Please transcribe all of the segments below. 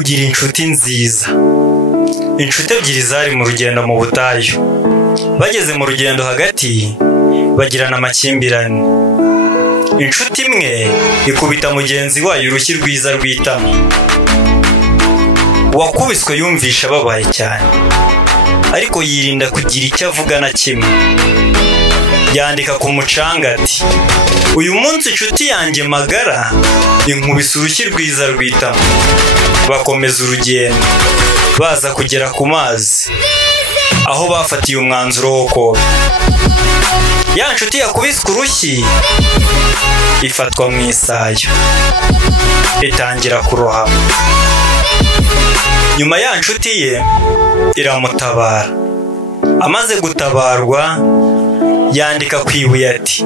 kugira inshuti nziza. Inshuti ebyiri zari mu rugendo mu butayu. Bageze mu rugendo hagati bagirana amakimbirane. Inshuti imwe ikubita mugenzi wayo urushyi rwiza rw'itama. Uwakubiswe yumvisha ababaye cyane, ariko yirinda kugira icyo avuga na kimwe. Yandika ku mucanga ati, uyu munsi inshuti yanjye magara inkubise urushyi rwiza rw'itama. Bakomeza urugendo baza kugera ku mazi, aho bafatiye umwanzuro wo koga. Ya nshuti yakubiswe urushyi ifatwa mu isayo, itangira kurohama. Nyuma ya nshuti ye iramutabara. Amaze gutabarwa yandika ku ibuye ati,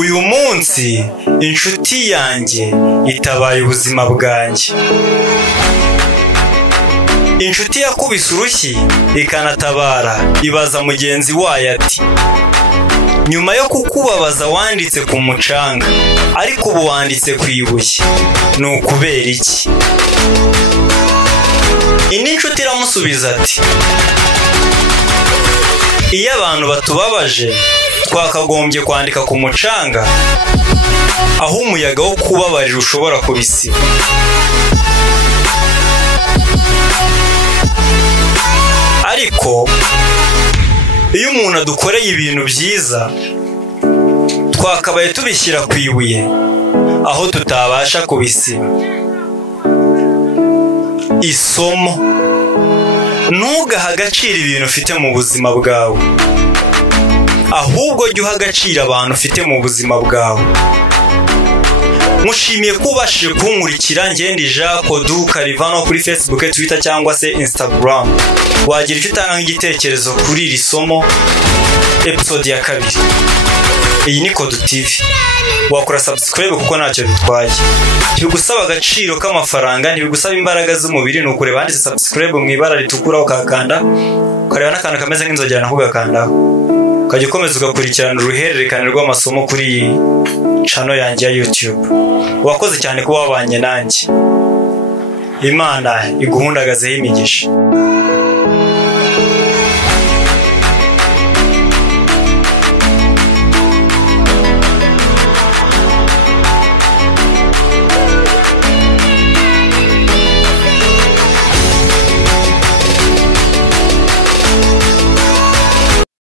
uyu munsi inshuti yanjye itabaye ubuzima bwanjye. Inshuti yakubise urushyi ikanatabara ibaza mugenzi wayo ati, nyuma yo kukubabaza wanditse ku mucanga, ariko ubu wanditse ku ibuye, ni ukubera iki? Indi nshuti iramusubiza ati, iyo abantu batubabaje twakagombye kwandika ku mucanga, aho umuyaga wo kubabarira ushobora kubisiba. Ariko iyo umuntu adukoreye ibintu byiza twakabaye tubishyira ku ibuye, aho tutabasha kubisiba. Isomo: ntugahe agaciro ibintu ufite mu buzima bwawe, ahubwo jya uha agaciro abantu ufite mu buzima bwawe. Mushimiye ko ubashije kunkurikira. Ngende Jacques Kodu Karivano kuri Facebook, Twitter cyangwa se Instagram. Wagira icyo utanga nk'igitekerezo kuri iri somo episode ya 2. Iyi ni Kodu TV. Wakora subscribe kuko ntacyo bitwaye. Ntibigusaba agaciro k'amafaranga, ntibigusaba imbaraga z'umubiri, ni ukureba handitse subscribe mu ibara ritukura ukakanda, ukareba n'akantu kameze nk'inzogera nako ugakandaho, ukajya ukomeza ugakurikirana uruhererekane rw'amasomo kuri iyi channel yanjye ya YouTube. Wakoze cyane kuba wabanye nanjye. Imana iguhundagazeho imigisha.